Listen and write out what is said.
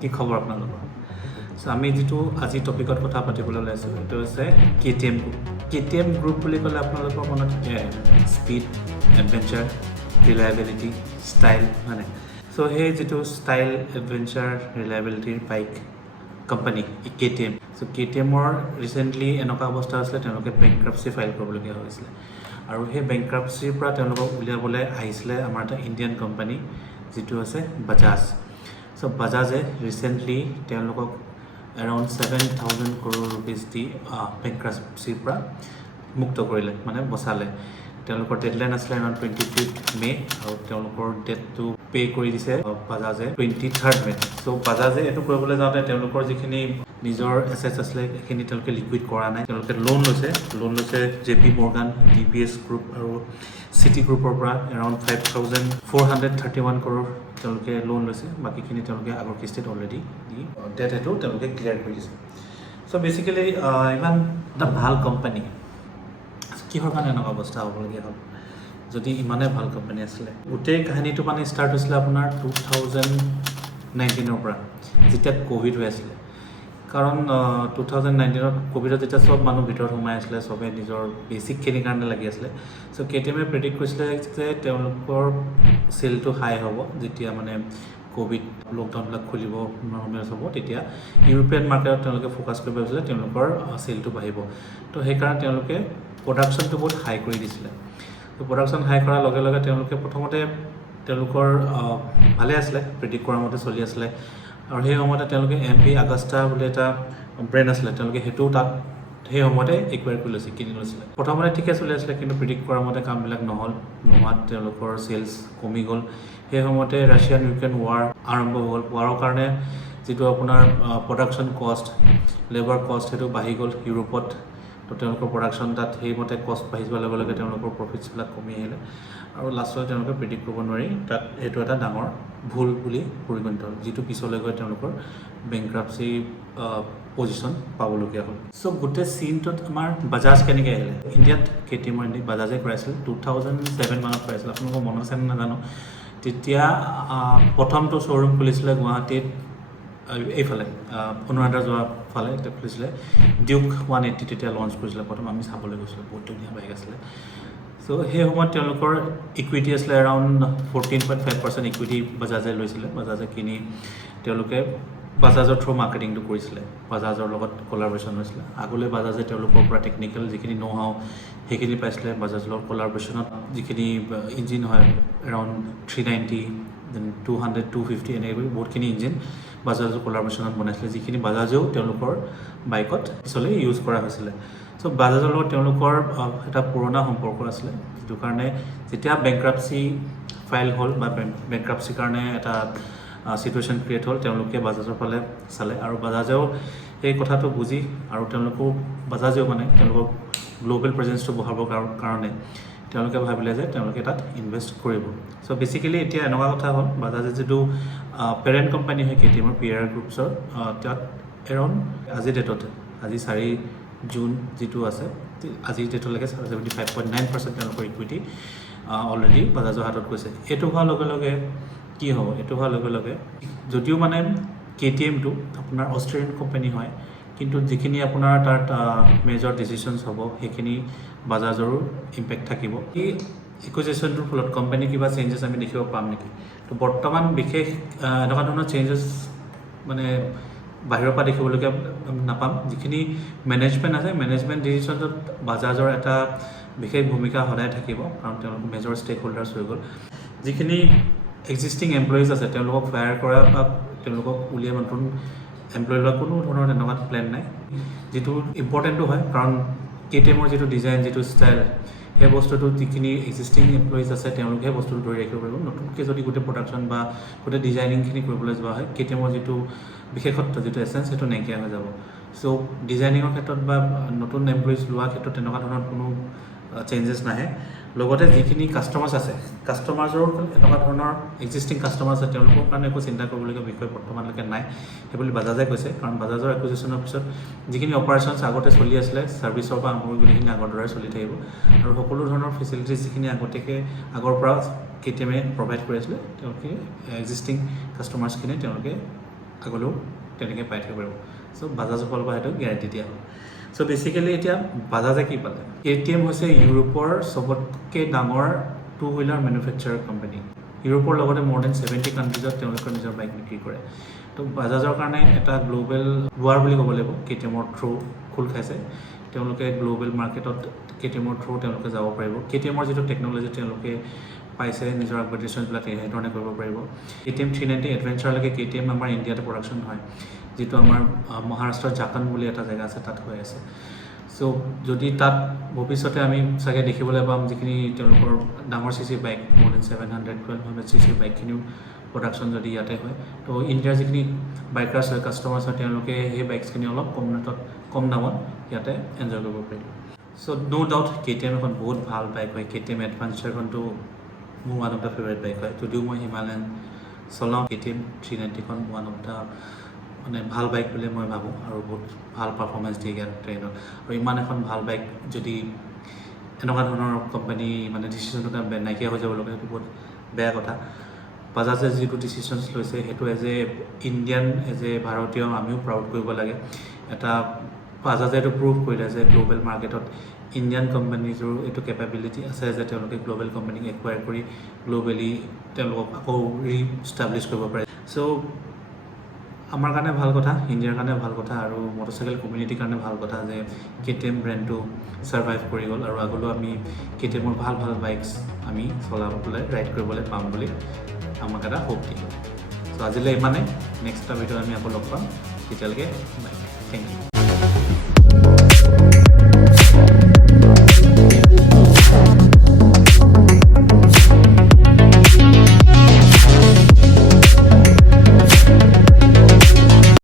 কি খবৰ আপোনালোকৰ? চ' আমি যিটো আজি টপিকত কথা পাতিবলৈ ওলাইছোঁ সেইটো হৈছে KTM গ্ৰুপ। KTM গ্ৰুপ বুলি ক'লে আপোনালোকৰ মনত কি আহে? স্পীড, এডভেঞ্চাৰ, ৰিলায়েবিলিটি, ষ্টাইল, হয়নে? চ' সেই যিটো ষ্টাইল, এডভেঞ্চাৰ, ৰিলায়েবিলিটিৰ বাইক কোম্পানী KTM। চ' KTMৰ ৰিচেণ্টলি এনেকুৱা অৱস্থা হৈছিলে তেওঁলোকে বেংক্ৰাপচি ফাইল কৰিবলগীয়া হৈছিলে আৰু সেই বেংক্ৰাপচিৰ পৰা তেওঁলোকক উলিয়াবলৈ আহিছিলে আমাৰ এটা ইণ্ডিয়ান কোম্পানী যিটো আছে বাজাজ। চ' বাজাজে ৰিচেণ্টলি তেওঁলোকক এৰাউণ্ড 7,000 crore rupees দি বেংক্ৰাপচিৰ পৰা মুক্ত কৰিলে, মানে বচালে। তেওঁলোকৰ ডেডলাইন আছিলে এৰাউণ্ড 25 মে আৰু তেওঁলোকৰ ডেটটো পে' কৰি দিছে বাজাজে 23 মে। চ' বাজাজে এইটো কৰিবলৈ যাওঁতে তেওঁলোকৰ যিখিনি নিজৰ এছেটছ আছিলে সেইখিনি তেওঁলোকে লিকুইড কৰা নাই। তেওঁলোকে লোন লৈছে JP Morgan, DBS গ্ৰুপ আৰু চিটি গ্ৰুপৰ পৰা এৰাউণ্ড 5,431 crore তেওঁলোকে লোন লৈছে। বাকীখিনি তেওঁলোকে আগৰ কিস্তিত অলৰেডি দি ডেট সেইটো তেওঁলোকে ক্লিয়াৰ কৰি দিছে। চ' বেচিকেলি ইমান এটা ভাল কোম্পানী কিহৰ কাৰণে এনেকুৱা অৱস্থা হ'বলগীয়া হ'ল যদি ইমানেই ভাল কোম্পানী আছিলে? গোটেই কাহিনীটো মানে ষ্টাৰ্ট হৈছিলে আপোনাৰ 2019 পৰা যেতিয়া ক'ভিড হৈ আছিলে। কাৰণ 2019 ক'ভিডত যেতিয়া চব মানুহ ভিতৰত সোমাই আছিলে, চবে নিজৰ বেচিকখিনিৰ কাৰণে লাগি আছিলে। চ' KTMে প্ৰেডিক্ট কৰিছিলে যে তেওঁলোকৰ চেলটো হাই হ'ব যেতিয়া মানে ক'ভিড লকডাউনবিলাক খুলিব, নৰ্মেল হ'ব, তেতিয়া ইউৰোপীয়ান মাৰ্কেটত তেওঁলোকে ফ'কাছ কৰিব পাৰিছিলে, তেওঁলোকৰ চেলটো বাঢ়িব। তো সেইকাৰণে তেওঁলোকে প্ৰডাকশ্যনটো বহুত হাই কৰি দিছিলে। তো প্ৰডাকশ্যন হাই কৰাৰ লগে লগে তেওঁলোকে প্ৰথমতে তেওঁলোকৰ ভালে আছিলে, প্ৰেডিক্ট কৰাৰ মতে চলি আছিলে আৰু সেই সময়তে তেওঁলোকে MP Agusta বুলি এটা ব্ৰেণ্ড আছিলে, তেওঁলোকে সেইটোও তাত সেই সময়তে একুৱায়াৰ কৰি লৈছে, কিনি লৈছিলে। প্ৰথমতে ঠিকে চলি আছিলে কিন্তু প্ৰেডিক্ট কৰাৰ মতে কামবিলাক নোহোৱাত তেওঁলোকৰ চেলছ কমি গ'ল। সেই সময়তে ৰাছিয়ান ইউক্ৰেইন ৱাৰ আৰম্ভ হ'ল। ৱাৰৰ কাৰণে যিটো আপোনাৰ প্ৰডাকশ্যন কষ্ট, লেবাৰ কষ্ট সেইটো বাঢ়ি গ'ল ইউৰোপত। তো তেওঁলোকৰ প্ৰডাকশ্যন তাত সেইমতে কষ্ট বাঢ়ি যোৱাৰ লগে লগে তেওঁলোকৰ প্ৰফিটছবিলাক কমি আহিলে আৰু লাষ্টত তেওঁলোকে প্ৰেডিক্ট কৰিব নোৱাৰি তাত এইটো এটা ডাঙৰ ভুল বুলি পৰিগণিত হ'ল, যিটো পিছলৈ গৈ তেওঁলোকৰ বেংক্ৰাপচি পজিশ্যন পাবলগীয়া হ'ল। চ' গোটেই চিনটোত আমাৰ বাজাজ কেনেকৈ আহিলে? ইণ্ডিয়াত KTMৰ বাজাজে কৰাইছিল 2007 মানত কৰাইছিল। আপোনালোকৰ মনত আছে নাজানো। তেতিয়া প্ৰথমটো শ্ব'ৰুম খুলিছিলে গুৱাহাটীত, এইফালে অনুৰাধা যোৱা ফালে এতিয়া খুলিছিলে। ডিউক 180 তেতিয়া লঞ্চ কৰিছিলে প্ৰথম, আমি চাবলৈ গৈছিলোঁ, বহুত ধুনীয়া বাইক আছিলে। চ' সেই সময়ত তেওঁলোকৰ ইকুইটি আছিলে এৰাউণ্ড 14.5% ইকুইটি বাজাজে লৈছিলে। বাজাজে কিনি তেওঁলোকে বাজাজৰ থ্ৰু মাৰ্কেটিংটো কৰিছিলে, বাজাজৰ লগত কলাবৰেশ্যন হৈছিলে। আগলৈ বাজাজে তেওঁলোকৰ পৰা টেকনিকেল যিখিনি ন' হাউ সেইখিনি পাইছিলে। বাজাজৰ লগত কলাবৰেশ্যনত যিখিনি ইঞ্জিন হয় এৰাউণ্ড 390, দেন 200, 250 এনেকৈ বহুতখিনি ইঞ্জিন বাজাজৰ কলাবৰেশ্যনত বনাইছিলে, যিখিনি বাজাজেও তেওঁলোকৰ বাইকত পিছলৈ ইউজ কৰা হৈছিলে। চ' বাজাজৰ লগত তেওঁলোকৰ এটা পুৰণা সম্পৰ্ক আছিলে, যিটো কাৰণে যেতিয়া বেংক্ৰাপচি ফাইল হ'ল বা বেংক্ৰাপচিৰ কাৰণে এটা চিটুৱেশ্যন ক্ৰিয়েট হ'ল, তেওঁলোকে বাজাজৰ ফালে চালে আৰু বাজাজেও সেই কথাটো বুজি আৰু বাজাজেও মানে তেওঁলোকৰ গ্ল'বেল প্ৰেজেঞ্চটো বঢ়াবৰ কাৰণে তেওঁলোকে ভাবিলে যে তেওঁলোকে তাত ইনভেষ্ট কৰিব। চ' বেচিকেলি এতিয়া এনেকুৱা কথা হ'ল, বাজাজে যিটো পেৰেণ্ট কোম্পানী হয় KTMৰ PR গ্ৰুপছৰ, তাত এৰাউণ্ড আজিৰ ডেটত, আজি 4 জুন যিটো আছে, আজিৰ ডেটলৈকে 75.9% তেওঁলোকৰ ইকুইটি অলৰেডি বাজাজৰ হাতত গৈছে। এইটো হোৱাৰ লগে লগে কি হ'ব? এইটো হোৱাৰ লগে লগে যদিও মানে KTMটো আপোনাৰ অষ্ট্ৰেলিয়ান কোম্পানী হয়, কিন্তু যিখিনি আপোনাৰ তাত মেজৰ ডিচিশ্যনছ হ'ব সেইখিনি বাজাজৰো ইম্পেক্ট থাকিব। এই একুইজিশ্যনটোৰ ফলত কোম্পানী কিবা চেঞ্জেছ আমি দেখিব পাম নেকি? তো বৰ্তমান বিশেষ এনেকুৱা ধৰণৰ চেঞ্জেছ মানে বাহিৰৰ পৰা দেখিবলগীয়া নাপাম। যিখিনি মেনেজমেণ্ট আছে, মেনেজমেণ্ট ডিচিশ্যনছত বাজাজৰ এটা বিশেষ ভূমিকা সদায় থাকিব, কাৰণ তেওঁলোক মেজৰ ষ্টেক হোল্ডাৰ্ছ হৈ গ'ল। যিখিনি এক্সিষ্টিং এমপ্লয়িজ আছে তেওঁলোকক ফায়াৰ কৰা বা তেওঁলোকক উলিয়াই নতুন এমপ্লয়ি লোৱা কোনো ধৰণৰ তেনেকুৱা প্লেন নাই। যিটো ইম্পৰ্টেণ্টো হয়, কাৰণ KTMৰ যিটো ডিজাইন, যিটো ষ্টাইল, সেই বস্তুটো যিখিনি এক্সিষ্টিং এমপ্লয়িজ আছে তেওঁলোকে সেই বস্তুটো ধৰি ৰাখিব পাৰিব। নতুনকৈ যদি গোটেই প্ৰডাকশ্যন বা গোটেই ডিজাইনিংখিনি কৰিবলৈ যোৱা হয়, KTMৰ যিটো বিশেষত্ব, যিটো এছেঞ্চ, সেইটো নাইকিয়া হৈ যাব। চ' ডিজাইনিঙৰ ক্ষেত্ৰত বা নতুন এমপ্লয়িজ লোৱাৰ ক্ষেত্ৰত তেনেকুৱা ধৰণৰ কোনো চেঞ্জেছ নাহে। লগতে যিখিনি কাষ্টমাৰ্ছ আছে, কাষ্টমাৰ্ছৰো এনেকুৱা ধৰণৰ এক্সিষ্টিং কাষ্টমাৰ আছে, তেওঁলোকৰ কাৰণে একো চিন্তা কৰিবলগীয়া বিষয় বৰ্তমানলৈকে নাই সেইবুলি বাজাজে কৈছে। কাৰণ বাজাজৰ একুইজিশ্যনৰ পিছত যিখিনি অপাৰেশ্যনছ আগতে চলি আছিলে, ছাৰ্ভিচৰ পৰা আৰম্ভ কৰি গোটেইখিনি আগৰ দৰে চলি থাকিব আৰু সকলো ধৰণৰ ফেচিলিটিছ যিখিনি আগতীয়াকৈ আগৰ পৰা KTMে প্ৰভাইড কৰি আছিলে, তেওঁলোকে এক্সিষ্টিং কাষ্টমাৰ্ছখিনি তেওঁলোকে আগলৈও তেনেকৈ পাই থাকিব পাৰিব চ' বাজাজৰ ফালৰ পৰা সেইটো গেৰাণ্টি দিয়া হ'ল চ' বেচিকেলি এতিয়া বাজাজে কি পালে KTM হৈছে ইউৰোপৰ চবতকৈ ডাঙৰ টু হুইলাৰ মেনুফেকচাৰ কোম্পানী ইউৰোপৰ লগতে more than 70 কাণ্ট্ৰিজত তেওঁলোকৰ নিজৰ বাইক বিক্ৰী কৰে তো বাজাজৰ কাৰণে এটা গ্ল'বেল ৱাৰ বুলি ক'ব লাগিব KTMৰ থ্ৰু খোল খাইছে তেওঁলোকে গ্ল'বেল মাৰ্কেটত KTMৰ থ্ৰু তেওঁলোকে যাব পাৰিব KTMৰ যিটো টেকন'লজি তেওঁলোকে পাইছে নিজৰ এডভাৰটাইজমেণ্টবিলাক সেইধৰণে কৰিব পাৰিব KTM 390 এডভেঞ্চাৰলৈকে KTM আমাৰ ইণ্ডিয়াতে প্ৰডাকশ্যন হয় যিটো আমাৰ মহাৰাষ্ট্ৰৰ জাকান বুলি এটা জেগা আছে তাত হৈ আছে চ' যদি তাত ভৱিষ্যতে আমি চাগে দেখিবলৈ পাম যিখিনি তেওঁলোকৰ ডাঙৰ CC bike more than 700-1200 CC বাইকখিনিও প্ৰডাকশ্যন যদি ইয়াতে হয় তো ইণ্ডিয়াৰ যিখিনি বাইকাৰ্ছ হয় কাষ্টমাৰ্ছ হয় তেওঁলোকে সেই বাইকছখিনি অলপ কম দামত ইয়াতে এনজয় কৰিব পাৰিব চ' ন' ডাউট KTM এখন বহুত ভাল বাইক হয় KTM এডভেঞ্চাৰখনটো মোৰ one of the favourite bike হয় যদিও মই হিমালয়ান চলাওঁ KTM 390খন ওৱান অফ দ্য মানে ভাল বাইক বুলি মই ভাবোঁ আৰু বহুত ভাল পাৰফৰ্মেঞ্চ দিয়ে ইয়াত ট্ৰেইনত আৰু ইমান এখন ভাল বাইক যদি এনেকুৱা ধৰণৰ কোম্পানী মানে ডিচিশ্যনটো নাইকিয়া হৈ যাব লগা সেইটো বহুত বেয়া কথা বাজাজে যিটো ডিচিশ্যনছ লৈছে সেইটো as a Indian as a ভাৰতীয় আমিও প্ৰাউড কৰিব লাগে এটা বাজাজে এইটো প্ৰুভ কৰিলে যে গ্ল'বেল মাৰ্কেটত ইণ্ডিয়ান কোম্পানীজৰ এইটো কেপাবিলিটি আছে যে তেওঁলোকে গ্ল'বেল কোম্পানীক একুৱায়াৰ কৰি গ্ল'বেলি তেওঁলোকক আকৌ ৰিষ্টাব্লিছ কৰিব পাৰে চ' আমাৰ কাৰণে ভাল কথা ইণ্ডিয়াৰ কাৰণে ভাল কথা আৰু মটৰচাইকেল কমিউনিটিৰ কাৰণে ভাল কথা যে KTM ব্ৰেণ্ডটো ছাৰ্ভাইভ কৰি গ'ল আৰু আগলৈও আমি KTMৰ ভাল বাইকছ আমি চলাবলৈ ৰাইড কৰিবলৈ পাম বুলি আমাক এটা হোপ দিয়ে চ' আজিলৈ ইমানে নেক্সট এটা ভিডিঅ'ত আমি আকৌ লগ পাম তেতিয়ালৈকে বাই থেংক ইউ